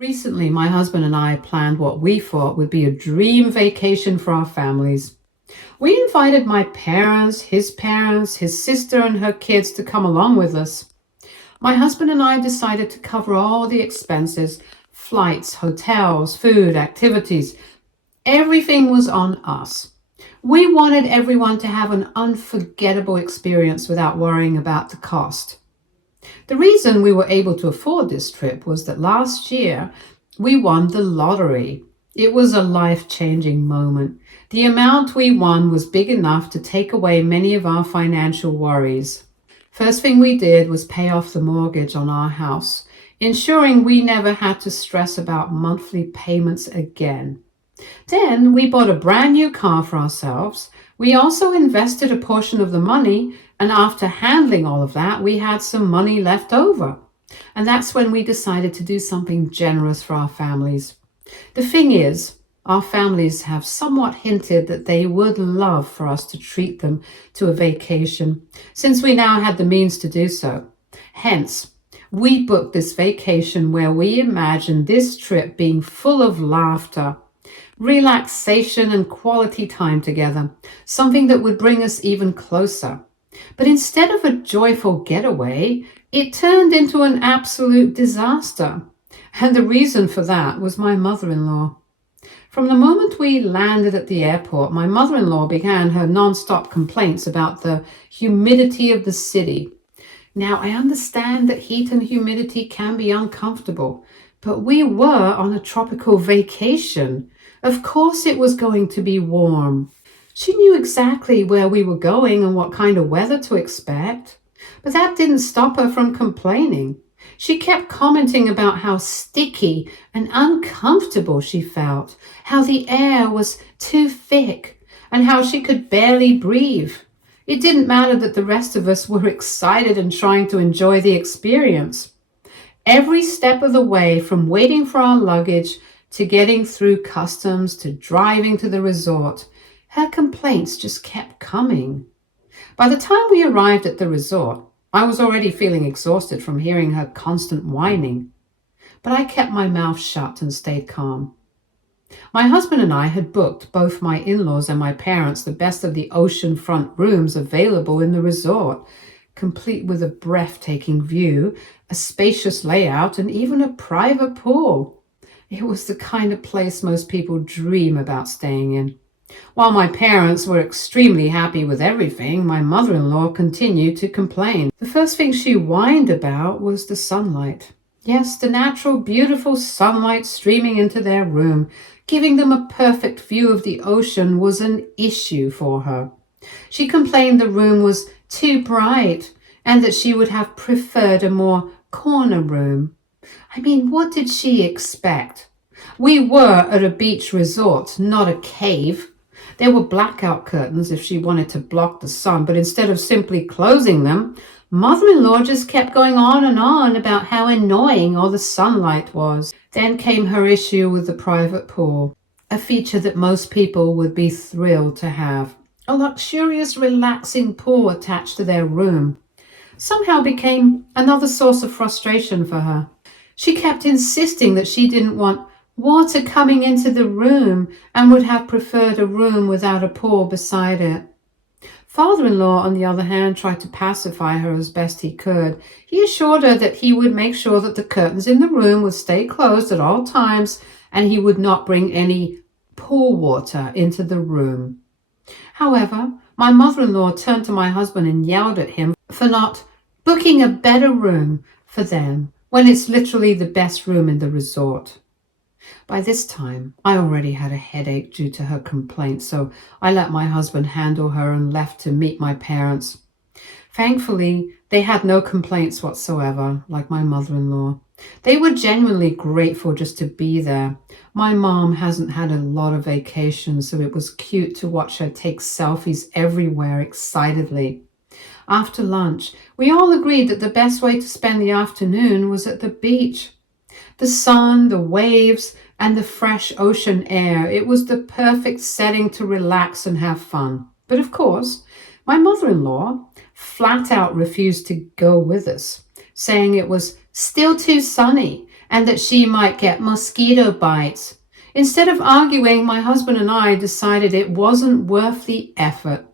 Recently, my husband and I planned what we thought would be a dream vacation for our families. We invited my parents, his sister, and her kids to come along with us. My husband and I decided to cover all the expenses: flights, hotels, food, activities. Everything was on us. We wanted everyone to have an unforgettable experience without worrying about the cost. The reason we were able to afford this trip was that last year we won the lottery. It was a life-changing moment. The amount we won was big enough to take away many of our financial worries. First thing we did was pay off the mortgage on our house, ensuring we never had to stress about monthly payments again. Then we bought a brand new car for ourselves. We also invested a portion of the money, and after handling all of that, we had some money left over. And that's when we decided to do something generous for our families. The thing is, our families have somewhat hinted that they would love for us to treat them to a vacation, since we now had the means to do so. Hence, we booked this vacation where we imagined this trip being full of laughter, relaxation, and quality time together, something that would bring us even closer. But instead of a joyful getaway, it turned into an absolute disaster. And the reason for that was my mother-in-law. From the moment we landed at the airport, my mother-in-law began her non-stop complaints about the humidity of the city. Now, I understand that heat and humidity can be uncomfortable, but we were on a tropical vacation. Of course it was going to be warm. She knew exactly where we were going and what kind of weather to expect, but that didn't stop her from complaining. She kept commenting about how sticky and uncomfortable she felt, how the air was too thick, and how she could barely breathe. It didn't matter that the rest of us were excited and trying to enjoy the experience. Every step of the way, from waiting for our luggage to getting through customs to driving to the resort, her complaints just kept coming. By the time we arrived at the resort, I was already feeling exhausted from hearing her constant whining, but I kept my mouth shut and stayed calm. My husband and I had booked, both my in-laws and my parents, the best of the oceanfront rooms available in the resort, complete with a breathtaking view, a spacious layout, and even a private pool. It was the kind of place most people dream about staying in. While my parents were extremely happy with everything, my mother-in-law continued to complain. The first thing she whined about was the sunlight. Yes, the natural, beautiful sunlight streaming into their room, giving them a perfect view of the ocean, was an issue for her. She complained the room was too bright and that she would have preferred a more corner room. I mean, what did she expect? We were at a beach resort, not a cave. There were blackout curtains if she wanted to block the sun, but instead of simply closing them, mother-in-law just kept going on about how annoying all the sunlight was. Then came her issue with the private pool, a feature that most people would be thrilled to have. A luxurious, relaxing pool attached to their room somehow became another source of frustration for her. She kept insisting that she didn't want water coming into the room and would have preferred a room without a pool beside it. Father-in-law, on the other hand, tried to pacify her as best he could. He assured her that he would make sure that the curtains in the room would stay closed at all times, and he would not bring any pool water into the room. However, my mother-in-law turned to my husband and yelled at him for not booking a better room for them when it's literally the best room in the resort. By this time, I already had a headache due to her complaints, so I let my husband handle her and left to meet my parents. Thankfully, they had no complaints whatsoever, like my mother-in-law. They were genuinely grateful just to be there. My mom hasn't had a lot of vacations, so it was cute to watch her take selfies everywhere excitedly. After lunch, we all agreed that the best way to spend the afternoon was at the beach. The sun, the waves, and the fresh ocean air. It was the perfect setting to relax and have fun. But of course, my mother-in-law flat out refused to go with us, saying it was still too sunny and that she might get mosquito bites. Instead of arguing, my husband and I decided it wasn't worth the effort.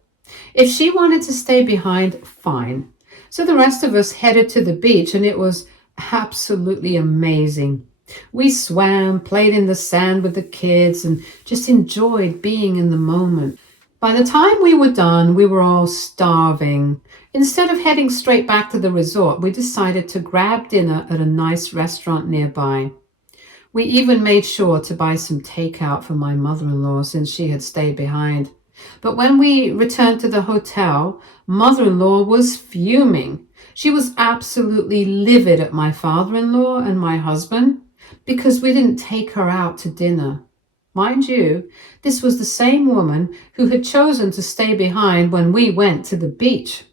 If she wanted to stay behind, fine. So the rest of us headed to the beach, and it was absolutely amazing. We swam, played in the sand with the kids, and just enjoyed being in the moment. By the time we were done, we were all starving. Instead of heading straight back to the resort, we decided to grab dinner at a nice restaurant nearby. We even made sure to buy some takeout for my mother-in-law since she had stayed behind. But when we returned to the hotel, mother-in-law was fuming. She was absolutely livid at my father-in-law and my husband because we didn't take her out to dinner. Mind you, this was the same woman who had chosen to stay behind when we went to the beach.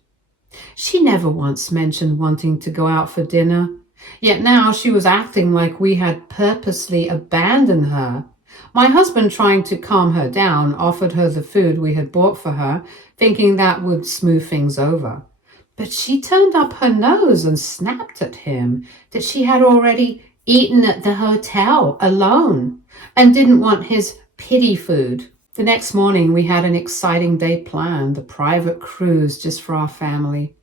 She never once mentioned wanting to go out for dinner, yet now she was acting like we had purposely abandoned her. My husband, trying to calm her down, offered her the food we had bought for her, thinking that would smooth things over. But she turned up her nose and snapped at him that she had already eaten at the hotel alone and didn't want his pity food. The next morning we had an exciting day planned, a private cruise just for our family.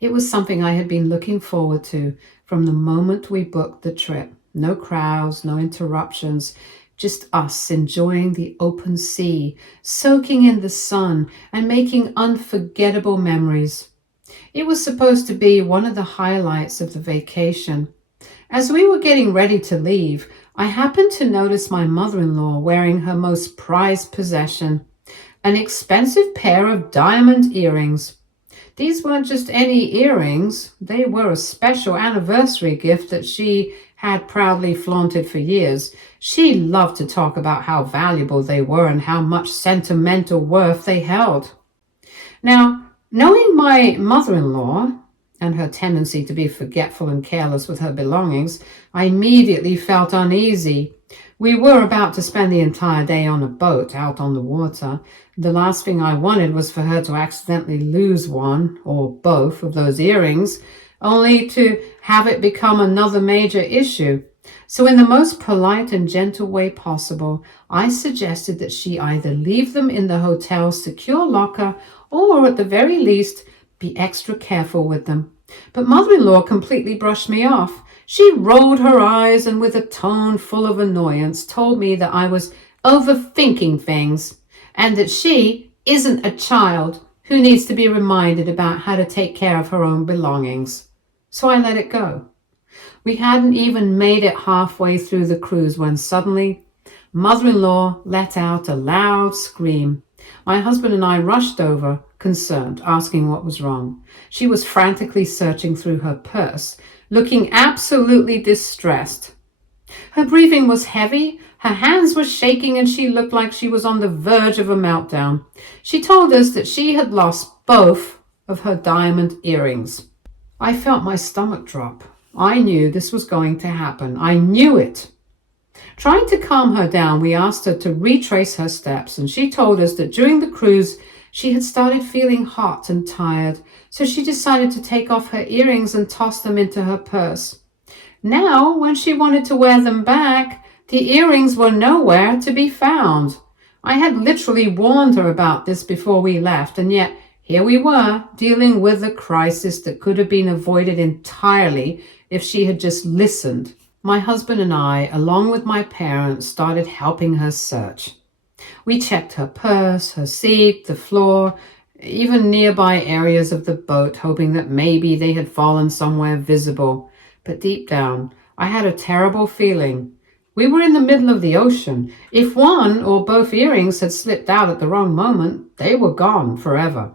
It was something I had been looking forward to from the moment we booked the trip. No crowds, no interruptions, just us enjoying the open sea, soaking in the sun, and making unforgettable memories. It was supposed to be one of the highlights of the vacation. As we were getting ready to leave, I happened to notice my mother-in-law wearing her most prized possession, an expensive pair of diamond earrings. These weren't just any earrings, they were a special anniversary gift that she had proudly flaunted for years. She loved to talk about how valuable they were and how much sentimental worth they held. Now, knowing my mother-in-law and her tendency to be forgetful and careless with her belongings, I immediately felt uneasy. We were about to spend the entire day on a boat out on the water. The last thing I wanted was for her to accidentally lose one or both of those earrings, only to have it become another major issue. So in the most polite and gentle way possible, I suggested that she either leave them in the hotel's secure locker or at the very least be extra careful with them. But mother-in-law completely brushed me off. She rolled her eyes and with a tone full of annoyance told me that I was overthinking things and that she isn't a child who needs to be reminded about how to take care of her own belongings. So I let it go. We hadn't even made it halfway through the cruise when suddenly mother-in-law let out a loud scream. My husband and I rushed over, concerned, asking what was wrong. She was frantically searching through her purse, looking absolutely distressed. Her breathing was heavy, her hands were shaking, and she looked like she was on the verge of a meltdown. She told us that she had lost both of her diamond earrings. I felt my stomach drop. I knew this was going to happen. I knew it. Trying to calm her down, we asked her to retrace her steps, and she told us that during the cruise, she had started feeling hot and tired, so she decided to take off her earrings and toss them into her purse. Now, when she wanted to wear them back, the earrings were nowhere to be found. I had literally warned her about this before we left, and yet here we were, dealing with a crisis that could have been avoided entirely if she had just listened. My husband and I, along with my parents, started helping her search. We checked her purse, her seat, the floor, even nearby areas of the boat, hoping that maybe they had fallen somewhere visible. But deep down, I had a terrible feeling. We were in the middle of the ocean. If one or both earrings had slipped out at the wrong moment, they were gone forever.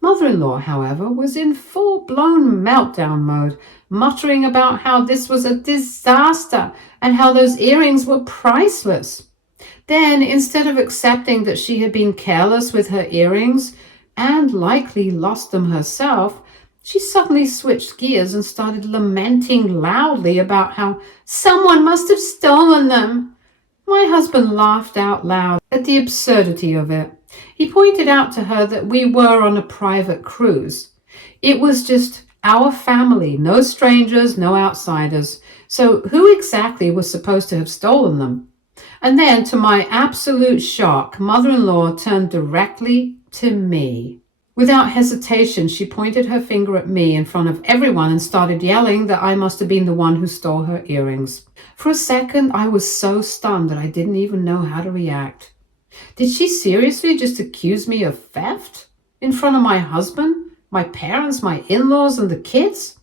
Mother-in-law, however, was in full-blown meltdown mode, muttering about how this was a disaster and how those earrings were priceless. Then, instead of accepting that she had been careless with her earrings and likely lost them herself, she suddenly switched gears and started lamenting loudly about how someone must have stolen them. My husband laughed out loud at the absurdity of it. He pointed out to her that we were on a private cruise. It was just our family, no strangers, no outsiders. So who exactly was supposed to have stolen them? And then, to my absolute shock, mother-in-law turned directly to me. Without hesitation, she pointed her finger at me in front of everyone and started yelling that I must have been the one who stole her earrings. For a second, I was so stunned that I didn't even know how to react. Did she seriously just accuse me of theft? In front of my husband, my parents, my in-laws, and the kids?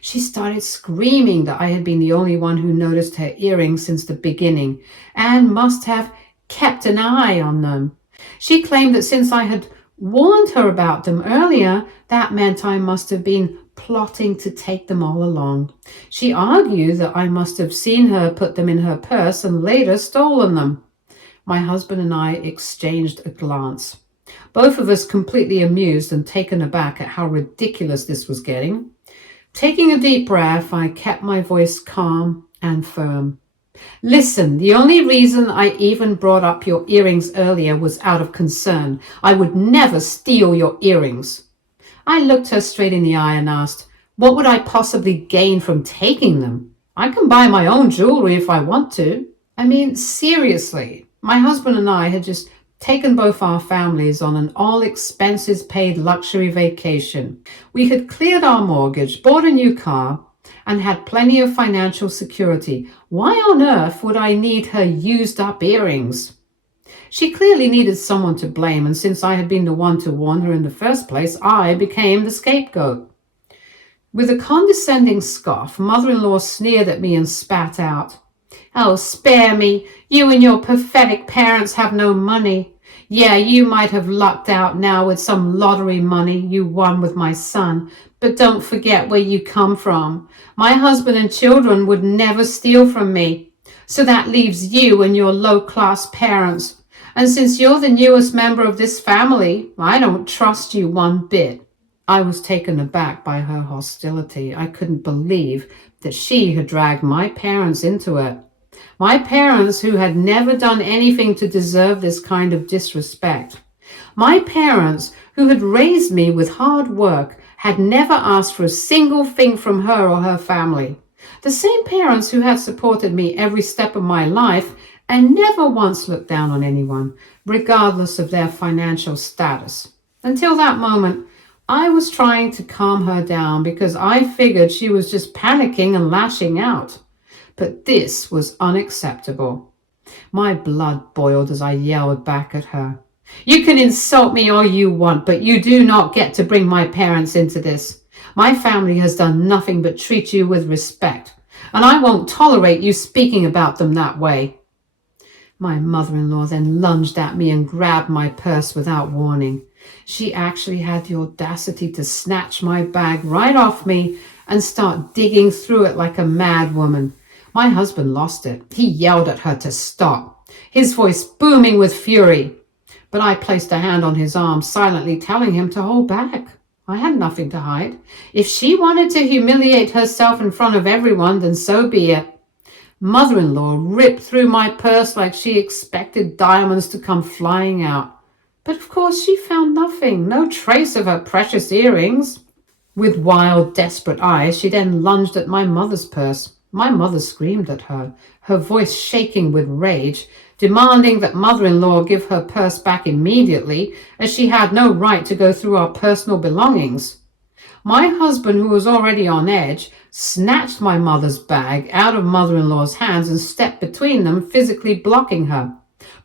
She started screaming that I had been the only one who noticed her earrings since the beginning and must have kept an eye on them. She claimed that since I had warned her about them earlier, that meant I must have been plotting to take them all along. She argued that I must have seen her put them in her purse and later stolen them. My husband and I exchanged a glance, both of us completely amused and taken aback at how ridiculous this was getting. Taking a deep breath, I kept my voice calm and firm. Listen, the only reason I even brought up your earrings earlier was out of concern. I would never steal your earrings. I looked her straight in the eye and asked, what would I possibly gain from taking them? I can buy my own jewelry if I want to. I mean, seriously, my husband and I had just taken both our families on an all-expenses-paid luxury vacation. We had cleared our mortgage, bought a new car, and had plenty of financial security. Why on earth would I need her used-up earrings? She clearly needed someone to blame, and since I had been the one to warn her in the first place, I became the scapegoat. With a condescending scoff, mother-in-law sneered at me and spat out, "Oh, spare me. You and your pathetic parents have no money. Yeah, you might have lucked out now with some lottery money you won with my son, but don't forget where you come from. My husband and children would never steal from me. So that leaves you and your low-class parents. And since you're the newest member of this family, I don't trust you one bit." I was taken aback by her hostility. I couldn't believe that she had dragged my parents into it. My parents, who had never done anything to deserve this kind of disrespect. My parents, who had raised me with hard work, had never asked for a single thing from her or her family. The same parents who had supported me every step of my life and never once looked down on anyone, regardless of their financial status. Until that moment, I was trying to calm her down because I figured she was just panicking and lashing out. But this was unacceptable. My blood boiled as I yelled back at her. "You can insult me all you want, but you do not get to bring my parents into this. My family has done nothing but treat you with respect, and I won't tolerate you speaking about them that way." My mother-in-law then lunged at me and grabbed my purse without warning. She actually had the audacity to snatch my bag right off me and start digging through it like a mad woman. My husband lost it. He yelled at her to stop, his voice booming with fury. But I placed a hand on his arm, silently telling him to hold back. I had nothing to hide. If she wanted to humiliate herself in front of everyone, then so be it. Mother-in-law ripped through my purse like she expected diamonds to come flying out. But of course she found nothing, no trace of her precious earrings. With wild, desperate eyes, she then lunged at my mother's purse. My mother screamed at her, her voice shaking with rage, demanding that mother-in-law give her purse back immediately, as she had no right to go through our personal belongings. My husband, who was already on edge, snatched my mother's bag out of mother-in-law's hands and stepped between them, physically blocking her.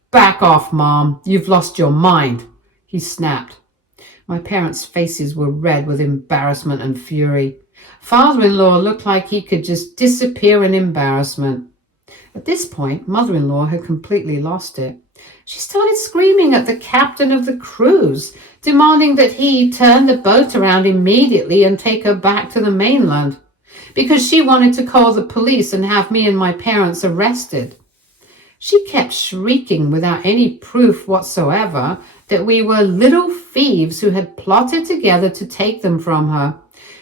"Back off, Mom. You've lost your mind," he snapped. My parents' faces were red with embarrassment and fury. Father-in-law looked like he could just disappear in embarrassment. At this point, mother-in-law had completely lost it. She started screaming at the captain of the cruise, demanding that he turn the boat around immediately and take her back to the mainland, because she wanted to call the police and have me and my parents arrested. She kept shrieking without any proof whatsoever that we were little thieves who had plotted together to take them from her.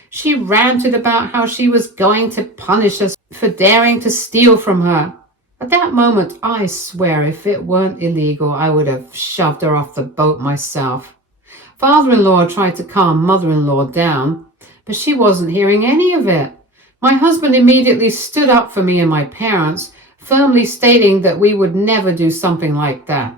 She ranted about how she was going to punish us for daring to steal from her. At that moment, I swear if it weren't illegal, I would have shoved her off the boat myself. Father-in-law tried to calm mother-in-law down, but she wasn't hearing any of it. My husband immediately stood up for me and my parents, firmly stating that we would never do something like that.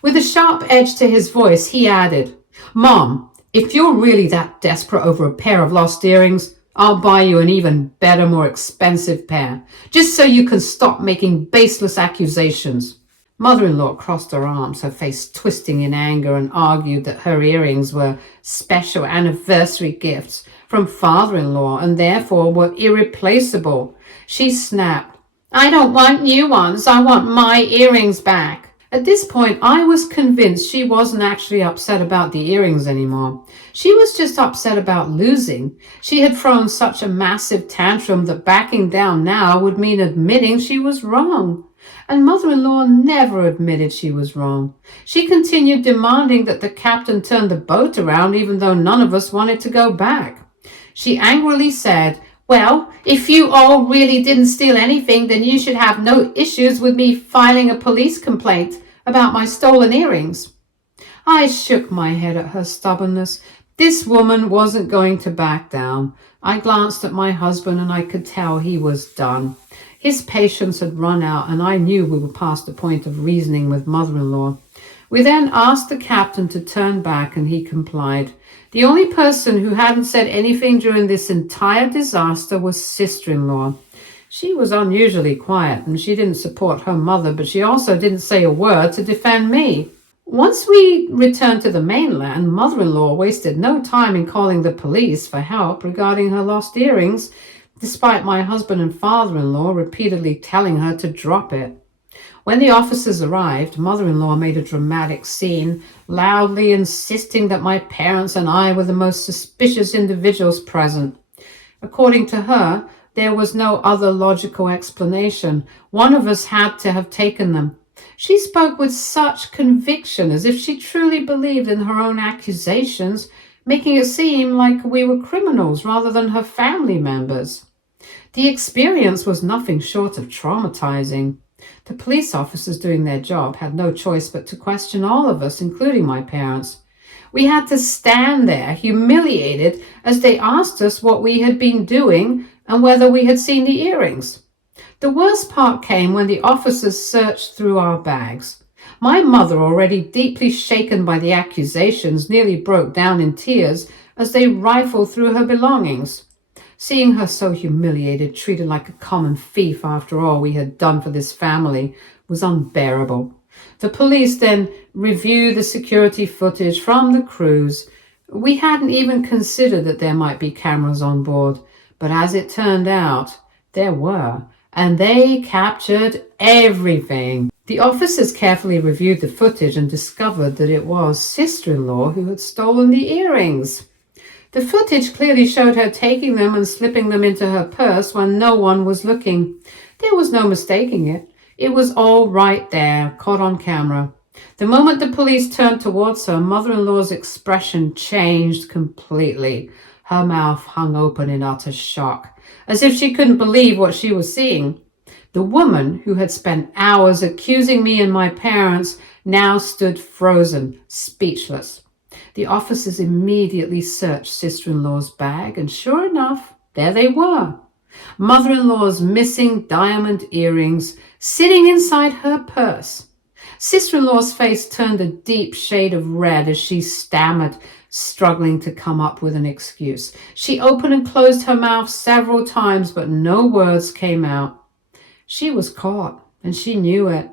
With a sharp edge to his voice, he added, "Mom, if you're really that desperate over a pair of lost earrings, I'll buy you an even better, more expensive pair, just so you can stop making baseless accusations." Mother-in-law crossed her arms, her face twisting in anger, and argued that her earrings were special anniversary gifts from father-in-law and therefore were irreplaceable. She snapped, "I don't want new ones. I want my earrings back." At this point, I was convinced she wasn't actually upset about the earrings anymore. She was just upset about losing. She had thrown such a massive tantrum that backing down now would mean admitting she was wrong. And mother-in-law never admitted she was wrong. She continued demanding that the captain turn the boat around even though none of us wanted to go back. She angrily said, "Well, if you all really didn't steal anything, then you should have no issues with me filing a police complaint about my stolen earrings." I shook my head at her stubbornness. This woman wasn't going to back down. I glanced at my husband and I could tell he was done. His patience had run out and I knew we were past the point of reasoning with mother-in-law. We then asked the captain to turn back and he complied. The only person who hadn't said anything during this entire disaster was sister-in-law. She was unusually quiet and she didn't support her mother, but she also didn't say a word to defend me. Once we returned to the mainland, mother-in-law wasted no time in calling the police for help regarding her lost earrings, despite my husband and father-in-law repeatedly telling her to drop it. When the officers arrived, mother-in-law made a dramatic scene, loudly insisting that my parents and I were the most suspicious individuals present. According to her, there was no other logical explanation. One of us had to have taken them. She spoke with such conviction, as if she truly believed in her own accusations, making it seem like we were criminals rather than her family members. The experience was nothing short of traumatizing. The police officers doing their job had no choice but to question all of us, including my parents. We had to stand there, humiliated, as they asked us what we had been doing and whether we had seen the earrings. The worst part came when the officers searched through our bags. My mother, already deeply shaken by the accusations, nearly broke down in tears as they rifled through her belongings. Seeing her so humiliated, treated like a common thief after all we had done for this family, was unbearable. The police then reviewed the security footage from the cruise. We hadn't even considered that there might be cameras on board, but as it turned out, there were, and they captured everything. The officers carefully reviewed the footage and discovered that it was sister-in-law who had stolen the earrings. The footage clearly showed her taking them and slipping them into her purse when no one was looking. There was no mistaking it. It was all right there, caught on camera. The moment the police turned towards her, mother-in-law's expression changed completely. Her mouth hung open in utter shock, as if she couldn't believe what she was seeing. The woman who had spent hours accusing me and my parents now stood frozen, speechless. The officers immediately searched sister-in-law's bag, and sure enough, there they were. Mother-in-law's missing diamond earrings sitting inside her purse. Sister-in-law's face turned a deep shade of red as she stammered, struggling to come up with an excuse. She opened and closed her mouth several times, but no words came out. She was caught, and she knew it.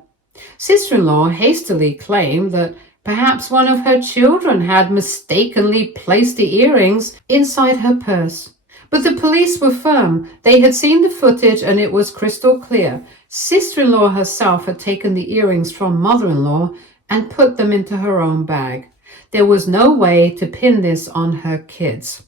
Sister-in-law hastily claimed that perhaps one of her children had mistakenly placed the earrings inside her purse. But the police were firm. They had seen the footage and it was crystal clear. Sister-in-law herself had taken the earrings from mother-in-law and put them into her own bag. There was no way to pin this on her kids.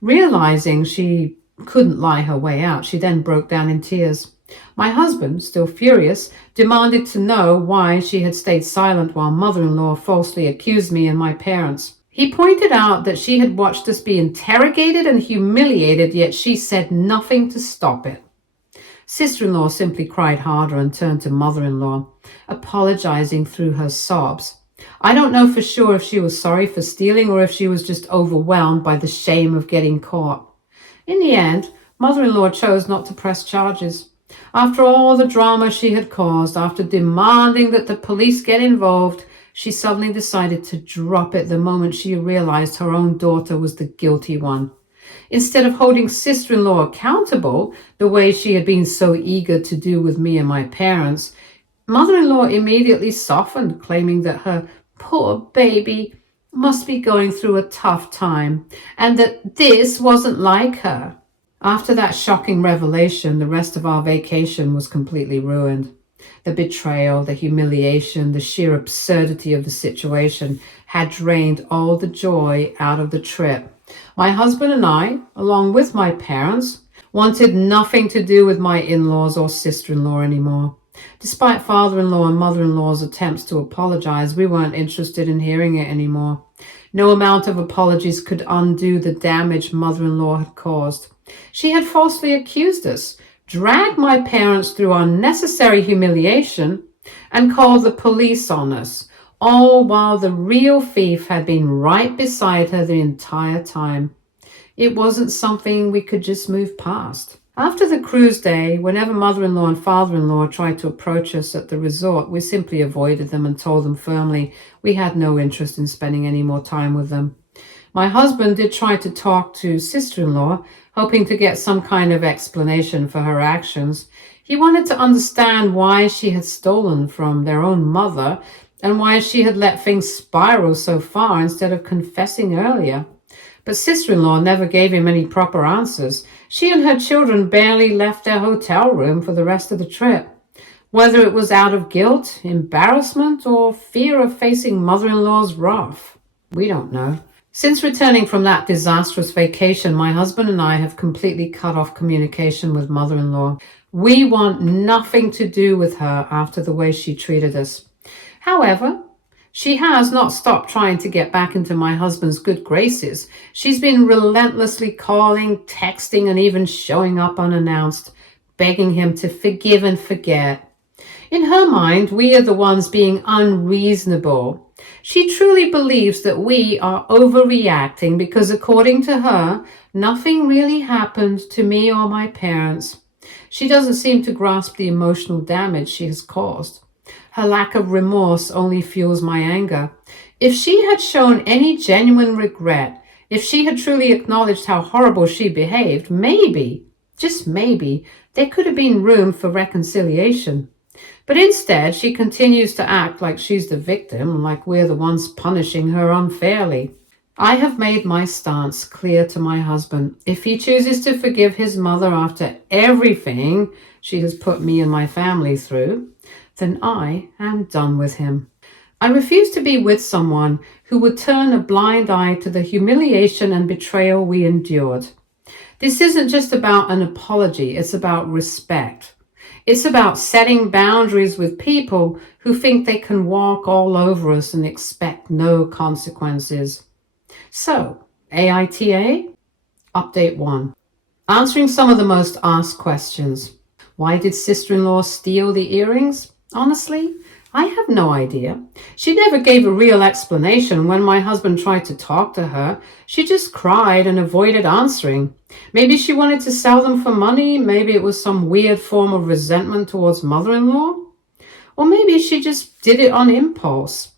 Realizing she couldn't lie her way out, she then broke down in tears. My husband, still furious, demanded to know why she had stayed silent while mother-in-law falsely accused me and my parents. He pointed out that she had watched us be interrogated and humiliated, yet she said nothing to stop it. Sister-in-law simply cried harder and turned to mother-in-law, apologizing through her sobs. I don't know for sure if she was sorry for stealing or if she was just overwhelmed by the shame of getting caught. In the end, Mother-in-law chose not to press charges. After all the drama she had caused, after demanding that the police get involved, she suddenly decided to drop it the moment she realized her own daughter was the guilty one. Instead of holding sister-in-law accountable the way she had been so eager to do with me and my parents, mother-in-law immediately softened, claiming that her poor baby must be going through a tough time and that this wasn't like her. After that shocking revelation, the rest of our vacation was completely ruined. The betrayal, the humiliation, the sheer absurdity of the situation had drained all the joy out of the trip. My husband and I, along with my parents, wanted nothing to do with my in-laws or sister-in-law anymore. Despite father-in-law and mother-in-law's attempts to apologize, we weren't interested in hearing it anymore. No amount of apologies could undo the damage mother-in-law had caused. She had falsely accused us, dragged my parents through unnecessary humiliation, and called the police on us, all while the real thief had been right beside her the entire time. It wasn't something we could just move past. After the cruise day, whenever mother-in-law and father-in-law tried to approach us at the resort, we simply avoided them and told them firmly we had no interest in spending any more time with them. My husband did try to talk to sister-in-law, hoping to get some kind of explanation for her actions. He wanted to understand why she had stolen from their own mother and why she had let things spiral so far instead of confessing earlier. But sister-in-law never gave him any proper answers. She and her children barely left their hotel room for the rest of the trip. Whether it was out of guilt, embarrassment, or fear of facing mother-in-law's wrath, we don't know. Since returning from that disastrous vacation, my husband and I have completely cut off communication with mother-in-law. We want nothing to do with her after the way she treated us. However, she has not stopped trying to get back into my husband's good graces. She's been relentlessly calling, texting, and even showing up unannounced, begging him to forgive and forget. In her mind, we are the ones being unreasonable. She truly believes that we are overreacting because, according to her, nothing really happened to me or my parents. She doesn't seem to grasp the emotional damage she has caused. Her lack of remorse only fuels my anger. If she had shown any genuine regret, if she had truly acknowledged how horrible she behaved, maybe, just maybe, there could have been room for reconciliation. But instead, she continues to act like she's the victim, like we're the ones punishing her unfairly. I have made my stance clear to my husband. If he chooses to forgive his mother after everything she has put me and my family through, then I am done with him. I refuse to be with someone who would turn a blind eye to the humiliation and betrayal we endured. This isn't just about an apology, it's about respect. It's about setting boundaries with people who think they can walk all over us and expect no consequences. So, AITA, Update 1. Answering some of the most asked questions. Why did sister-in-law steal the earrings? Honestly, I have no idea. She never gave a real explanation when my husband tried to talk to her. She just cried and avoided answering. Maybe she wanted to sell them for money. Maybe it was some weird form of resentment towards mother-in-law. Or maybe she just did it on impulse.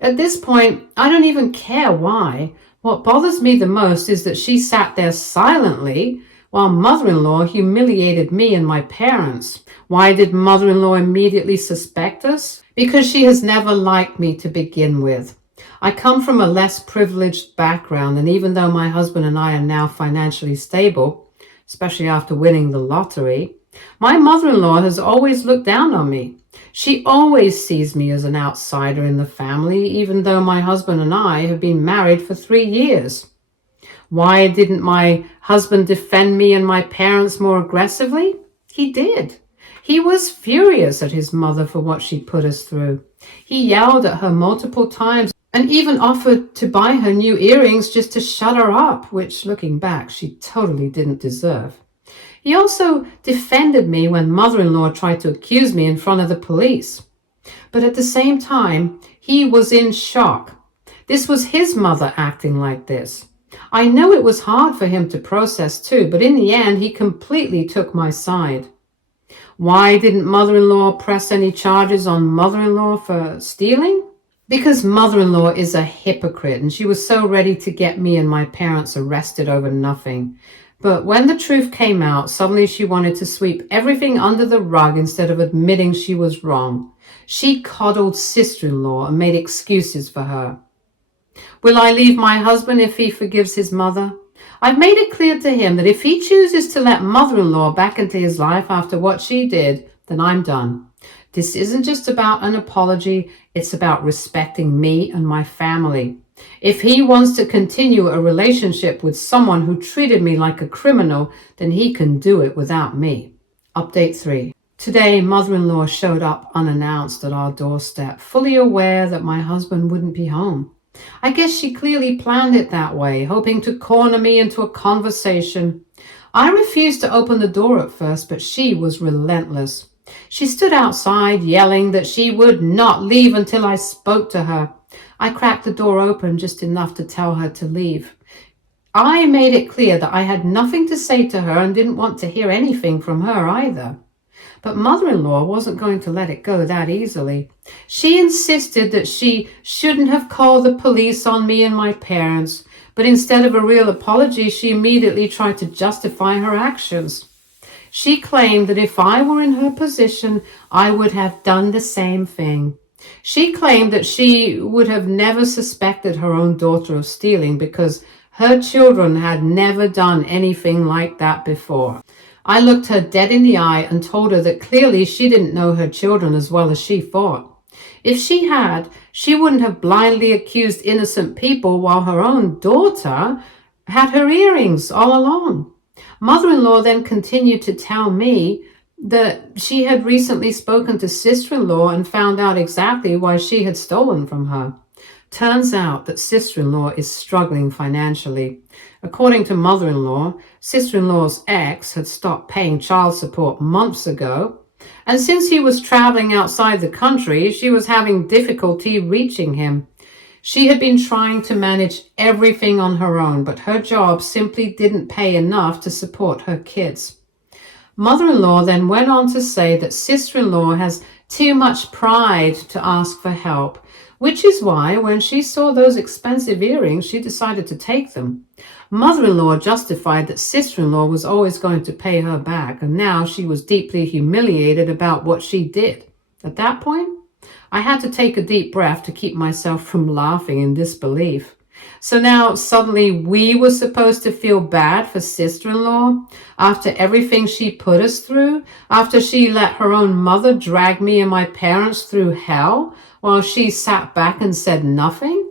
At this point, I don't even care why. What bothers me the most is that she sat there silently while mother-in-law humiliated me and my parents. Why did mother-in-law immediately suspect us? Because she has never liked me to begin with. I come from a less privileged background, and even though my husband and I are now financially stable, especially after winning the lottery, my mother-in-law has always looked down on me. She always sees me as an outsider in the family, even though my husband and I have been married for 3 years. Why didn't my husband defend me and my parents more aggressively? He did. He was furious at his mother for what she put us through. He yelled at her multiple times and even offered to buy her new earrings just to shut her up, which, looking back, she totally didn't deserve. He also defended me when mother-in-law tried to accuse me in front of the police. But at the same time, he was in shock. This was his mother acting like this. I know it was hard for him to process too, but in the end, he completely took my side. Why didn't mother-in-law press any charges on mother-in-law for stealing? Because mother-in-law is a hypocrite, and she was so ready to get me and my parents arrested over nothing. But when the truth came out, suddenly she wanted to sweep everything under the rug instead of admitting she was wrong. She coddled sister-in-law and made excuses for her. Will I leave my husband if he forgives his mother? I've made it clear to him that if he chooses to let mother-in-law back into his life after what she did, then I'm done. This isn't just about an apology, it's about respecting me and my family. If he wants to continue a relationship with someone who treated me like a criminal, then he can do it without me. Update 3. Today, mother-in-law showed up unannounced at our doorstep, fully aware that my husband wouldn't be home. I guess she clearly planned it that way, hoping to corner me into a conversation. I refused to open the door at first, but she was relentless. She stood outside, yelling that she would not leave until I spoke to her. I cracked the door open just enough to tell her to leave. I made it clear that I had nothing to say to her and didn't want to hear anything from her either. But mother-in-law wasn't going to let it go that easily. She insisted that she shouldn't have called the police on me and my parents, but instead of a real apology, she immediately tried to justify her actions. She claimed that if I were in her position, I would have done the same thing. She claimed that she would have never suspected her own daughter of stealing because her children had never done anything like that before. I looked her dead in the eye and told her that clearly she didn't know her children as well as she thought. If she had, she wouldn't have blindly accused innocent people while her own daughter had her earrings all along. Mother-in-law then continued to tell me that she had recently spoken to sister-in-law and found out exactly why she had stolen from her. Turns out that sister-in-law is struggling financially. According to mother-in-law, sister-in-law's ex had stopped paying child support months ago, and since he was traveling outside the country, she was having difficulty reaching him. She had been trying to manage everything on her own, but her job simply didn't pay enough to support her kids. Mother-in-law then went on to say that sister-in-law has too much pride to ask for help, which is why when she saw those expensive earrings, she decided to take them. Mother-in-law justified that sister-in-law was always going to pay her back, and now she was deeply humiliated about what she did. At that point, I had to take a deep breath to keep myself from laughing in disbelief. So now suddenly we were supposed to feel bad for sister-in-law after everything she put us through, after she let her own mother drag me and my parents through hell while she sat back and said nothing?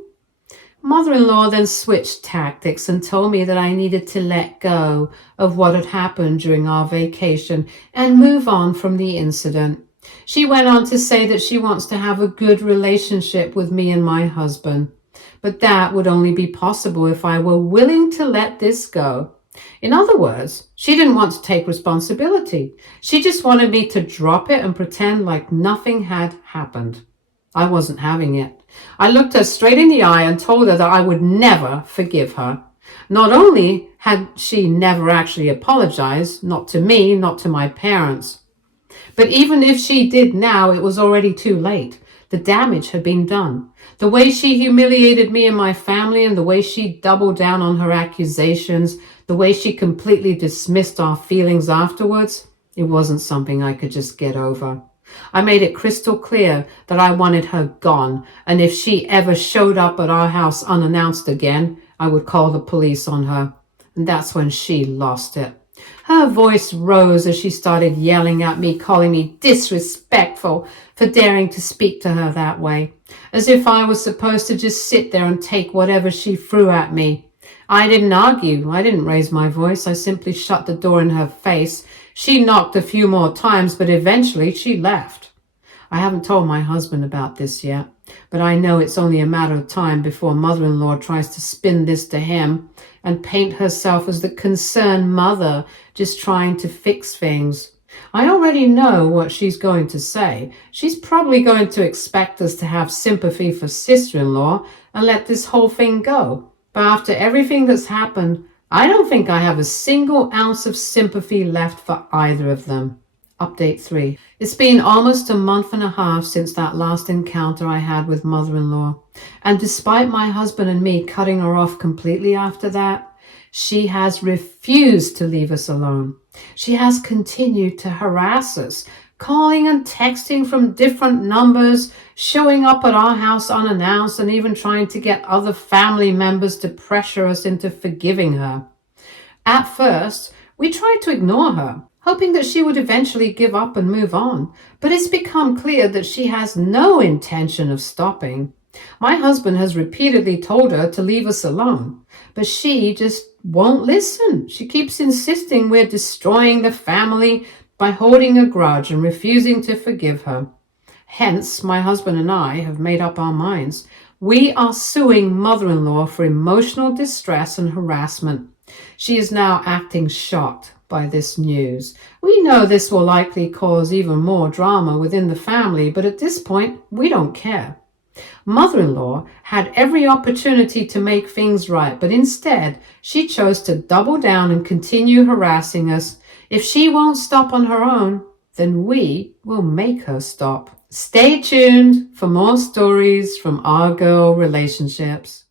Mother-in-law then switched tactics and told me that I needed to let go of what had happened during our vacation and move on from the incident. She went on to say that she wants to have a good relationship with me and my husband, but that would only be possible if I were willing to let this go. In other words, she didn't want to take responsibility. She just wanted me to drop it and pretend like nothing had happened. I wasn't having it. I looked her straight in the eye and told her that I would never forgive her. Not only had she never actually apologized, not to me, not to my parents, but even if she did now, it was already too late. The damage had been done. The way she humiliated me and my family, and the way she doubled down on her accusations, the way she completely dismissed our feelings afterwards, it wasn't something I could just get over. I made it crystal clear that I wanted her gone, and if she ever showed up at our house unannounced again, I would call the police on her. And that's when she lost it. Her voice rose as she started yelling at me, calling me disrespectful for daring to speak to her that way, as if I was supposed to just sit there and take whatever she threw at me. I didn't argue. I didn't raise my voice. I simply shut the door in her face. She knocked a few more times, but eventually she left. I haven't told my husband about this yet, but I know it's only a matter of time before mother-in-law tries to spin this to him and paint herself as the concerned mother just trying to fix things. I already know what she's going to say. She's probably going to expect us to have sympathy for sister-in-law and let this whole thing go. But after everything that's happened, I don't think I have a single ounce of sympathy left for either of them. Update 3. It's been almost a month and a half since that last encounter I had with mother-in-law. And despite my husband and me cutting her off completely after that, she has refused to leave us alone. She has continued to harass us, calling and texting from different numbers, showing up at our house unannounced, and even trying to get other family members to pressure us into forgiving her. At first, we tried to ignore her, hoping that she would eventually give up and move on, but it's become clear that she has no intention of stopping. My husband has repeatedly told her to leave us alone, but she just won't listen. She keeps insisting we're destroying the family by holding a grudge and refusing to forgive her. Hence, my husband and I have made up our minds. We are suing mother-in-law for emotional distress and harassment. She is now acting shocked by this news. We know this will likely cause even more drama within the family, but at this point, we don't care. Mother-in-law had every opportunity to make things right, but instead, she chose to double down and continue harassing us. If she won't stop on her own, then we will make her stop. Stay tuned for more stories from our girl relationships.